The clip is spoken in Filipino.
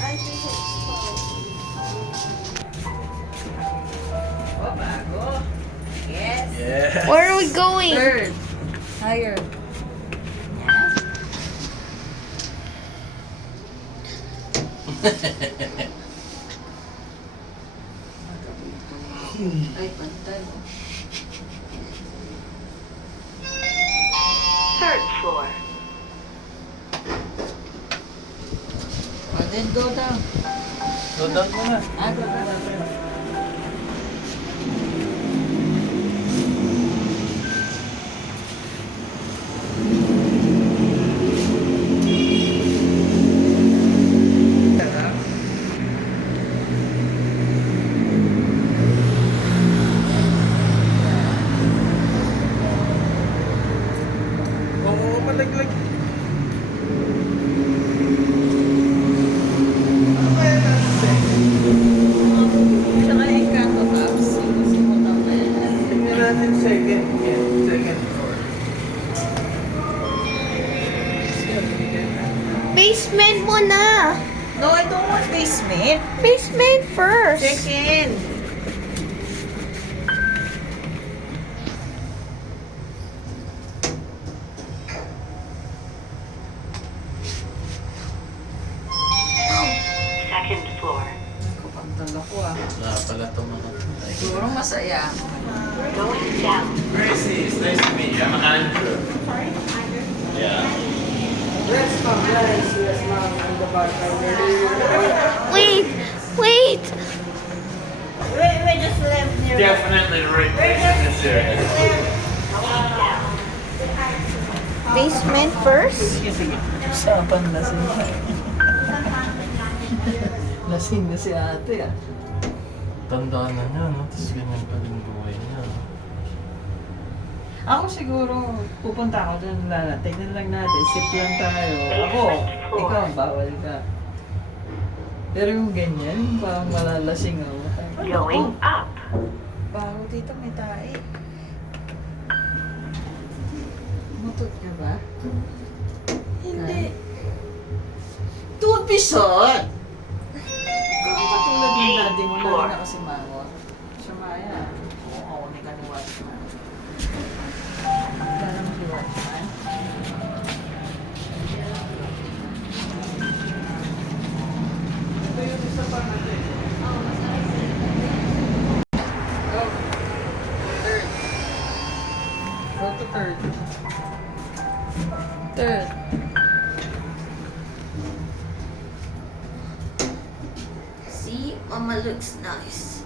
I think it's Oh, bago. Yes. Yeah. Where are we going? Third. Higher. Ay, pantay. third floor. Oh, then go down. Go down mo na. Go down. Oo, palaglag. Tsaka yung kanto caps. Simutan pa yan. Tingnan natin second. Yeah, second floor. Basement muna. No, I don't want basement. Basement first. Second. Second floor. Kapagdal ako ah. Wala pala ito mga. Siguro masaya. Going down. Gracie, it's nice to meet you. I'm Andrew. Yeah. Let's come, guys. Yes, ma'am. I'm the bartender. Wait, wait. We just left near. Definitely right in this area. Basement first. Sige, sige. Usapan lasing na. Lasing na si ate ah. Tandaan na niya, no? Tapos ganyan pa rin buhay niya. Ako siguro, pupunta ako dun, Lala. Tignan lang natin, sip lang tayo. Ako, ikaw, bawal ka. Pero yung ganyan, parang malalasing ako. Going up. Bago dito may tae. Mutot ka ba? Hindi. Toothpishot! Kung katulad ng daddy mo, lalo na kasi mango. Siya maya. Oo, ni kanuwat man. Wala naman si Watchman. Ito yung isa pa natin. Go. Third. Go to third. Third. See, Mama looks nice.